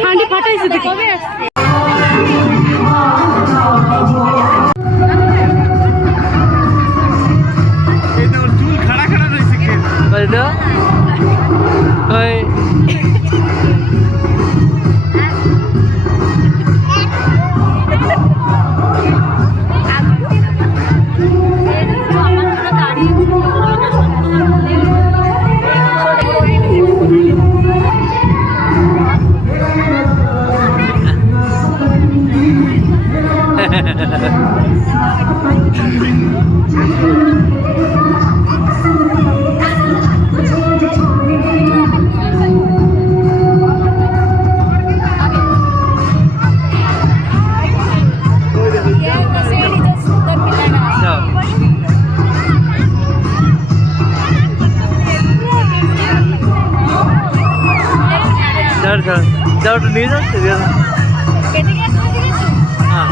ঠান্ডি ফাটাইছে কবে আসছে চুল খাড়া খাড়া রয়েছে যাওয়াটা নিয়ে যাচ্ছে হ্যাঁ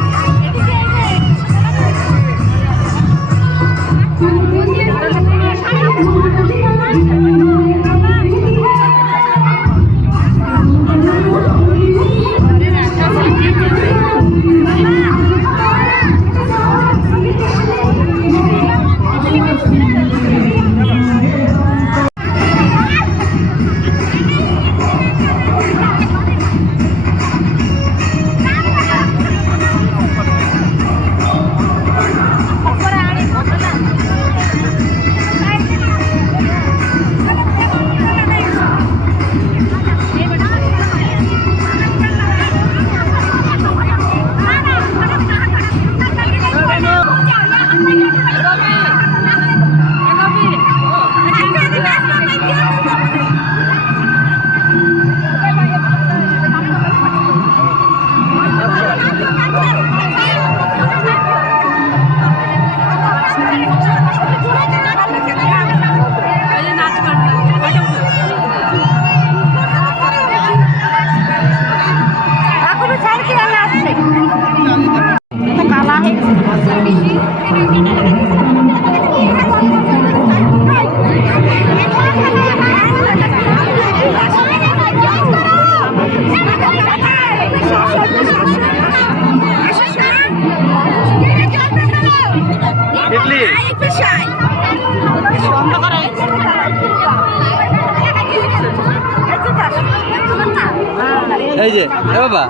এই যে বাবা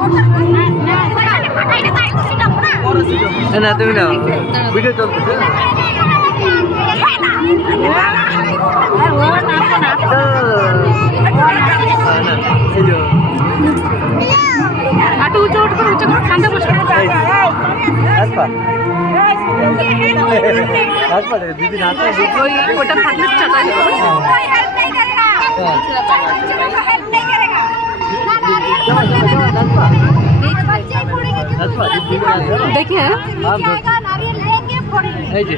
না তুমি নাও ভিডিও চলতেছে একটু উঁচু করে ঠান্ডা বসে দিদি ওটা ফাটলে দেখে এই যে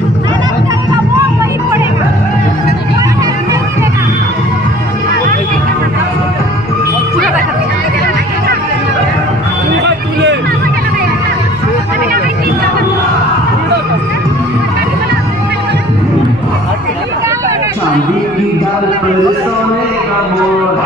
चांदी की डाल पर सोने का मोर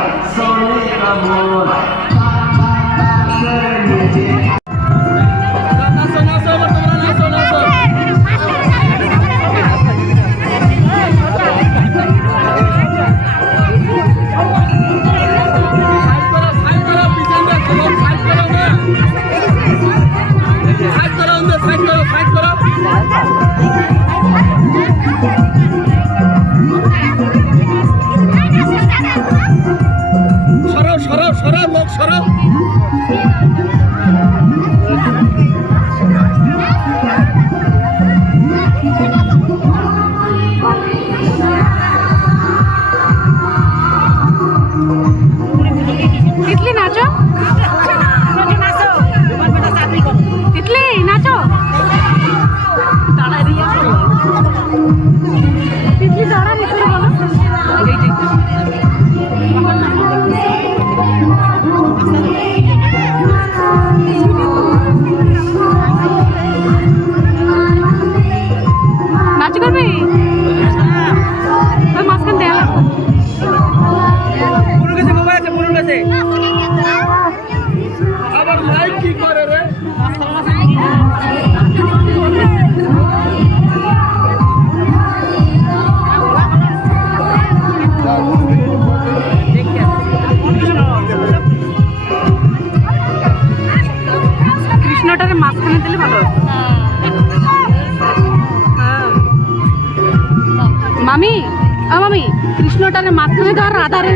মাঝখানে দাও আর আধারে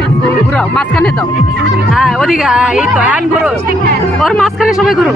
ঘুরাও, মাঝখানে দাও। হ্যাঁ ওদিকে, এই তো আইন ঘুরো, ওর মাঝখানে সবাই ঘুরো।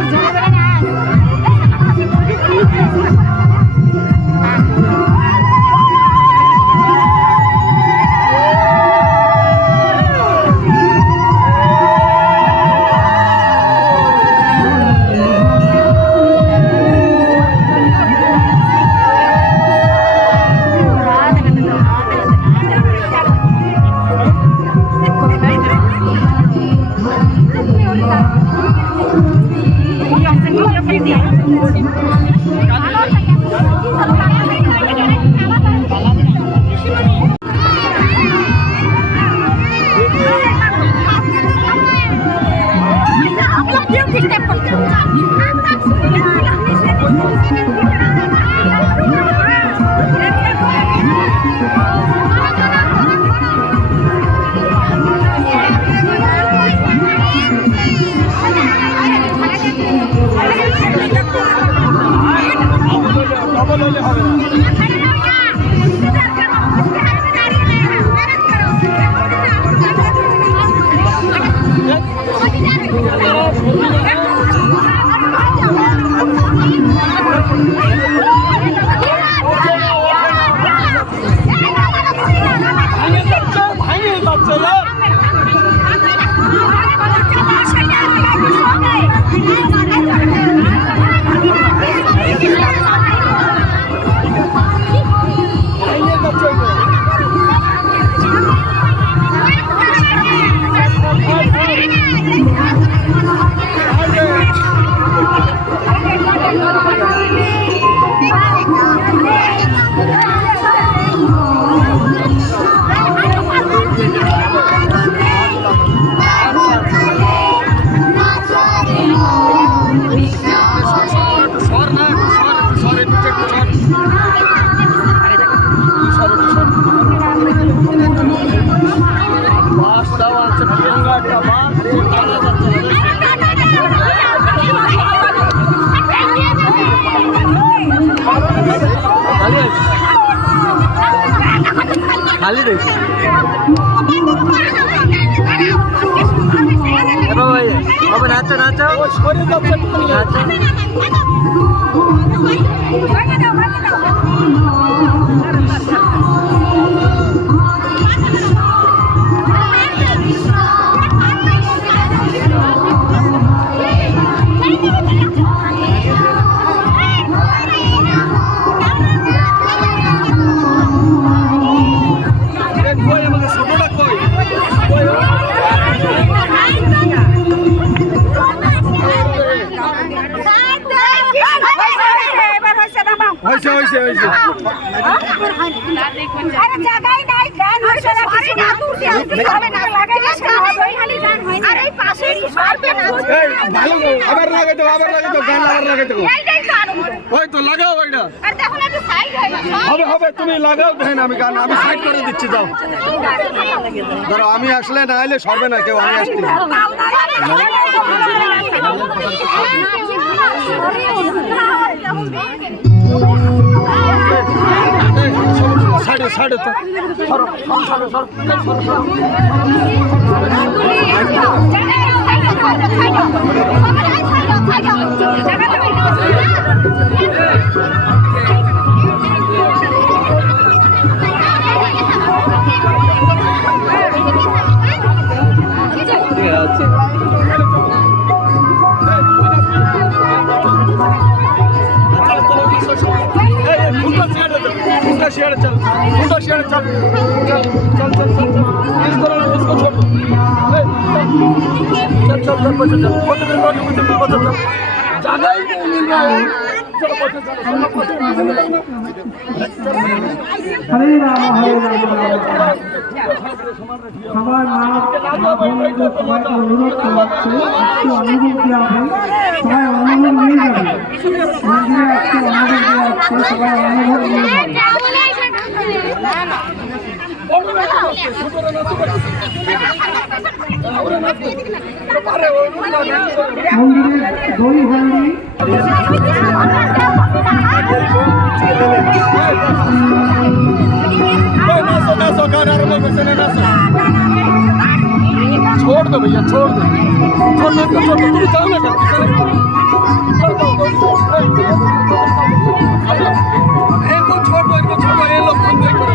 খালি রয়েছে বাবা, নাচো নাচো, নাচো। তুমি লাগাও, দেখেন আমি গান আমি সাইড করে দিচ্ছি, যাও ধরো। আমি আসলে না এলে সরবে না কেউ, আমি আসছি। সাইডে সাইডে তো সরো সরো সরো शेयर चल, उनका शेयर चल, चल चल चल चल इसको छोड़ दो, चल चल चल बच्चे चल, बच्चे जाना ही नहीं मिल रहा है, चलो बच्चे हरे राम हमारे नाम को अनुरोध करते अनुरोध किया है, सबाई अनुरोध नहीं करें, मंदिर आपको अनुरोध किया है, सबाई अनुरोध नहीं करें। मंदिर दई हंडी नाचो नाचो गाना आरंभ करते नाचो। छोड़ दो भैया, छोड़ दो, छोड़ दो, छोड़ दो, तुम जाओ ना इनको छोड़ दो, इनको छोड़ दो, ये लोग खुद नहीं करो।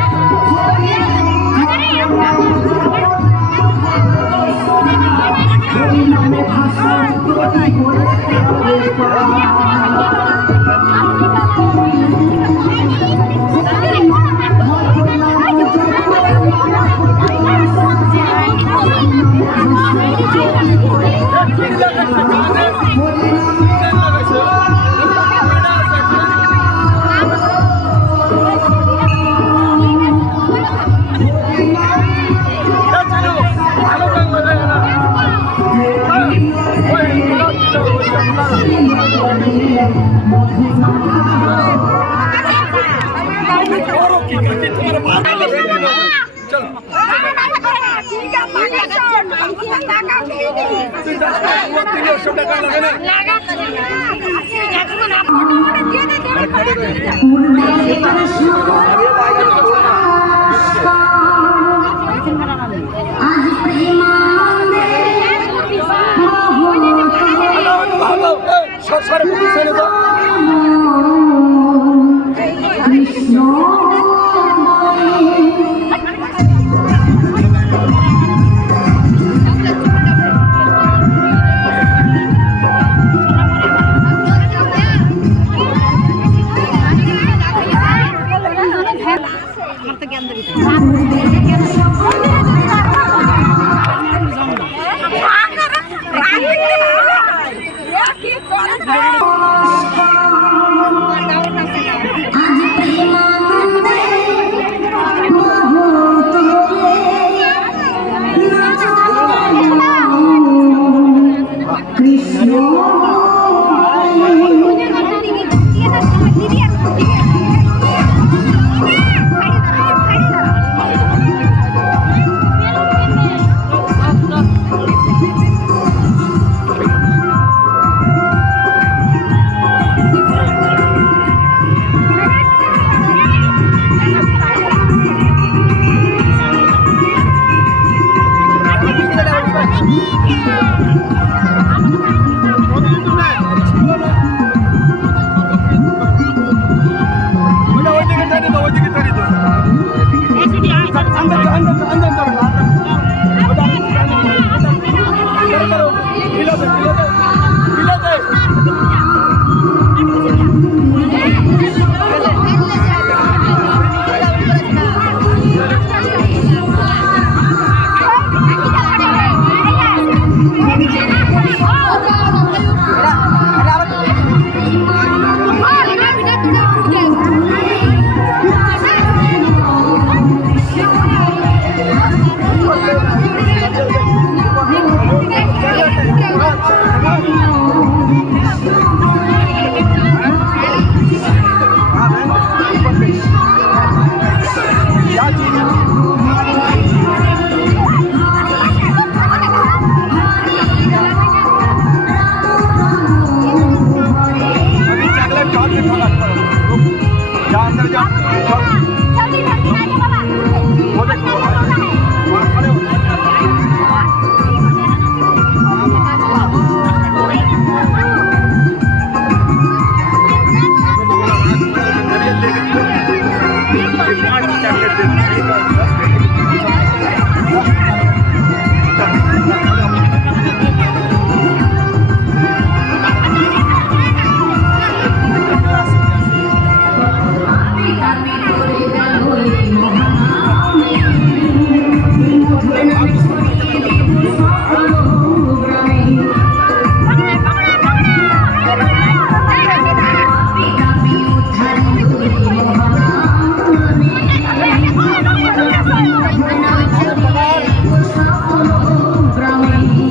Brahmi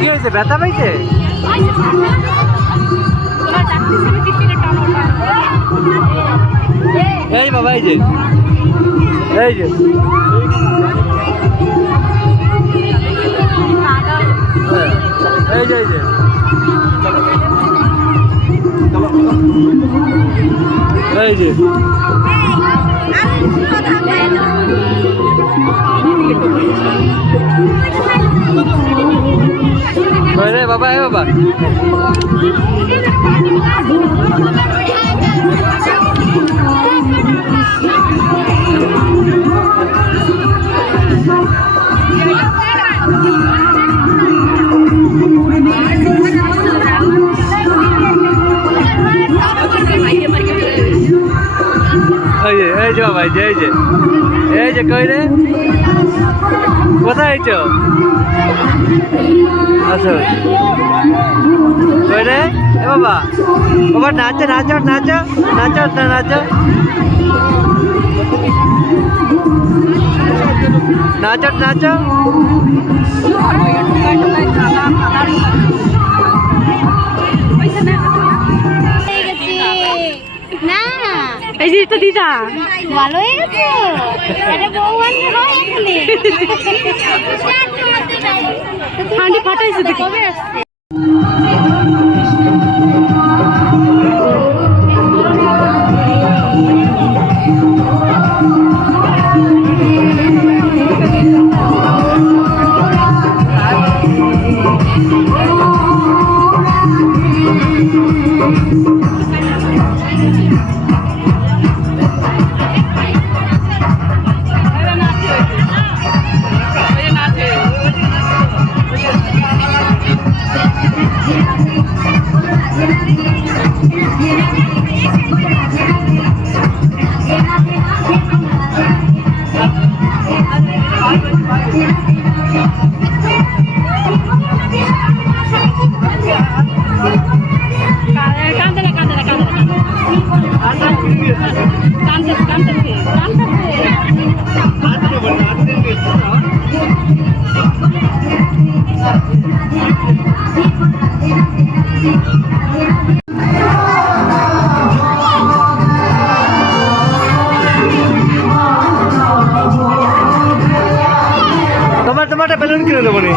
কি হয়েছে, ব্যথা পাইছে? এই বাবা, এই যে এই যে এই যে এই যে এই যে রে বাবা, এ বাবা, এই যে বাবা, এই যে কই রে, কোথায় আইছো? আচ্ছা কই রে, এ বাবা, বাবা নাচো নাচো নাচো নাচো নাচো নাচো নাচো। না এই যে এটা দিদা ভালো হয়ে গেছে এটা বউয়ান হয়ে হাঁড়ি ফাটাইছে দেখি। কবে আসছে তোমার একটা বেলুন কিনে দেবো নি।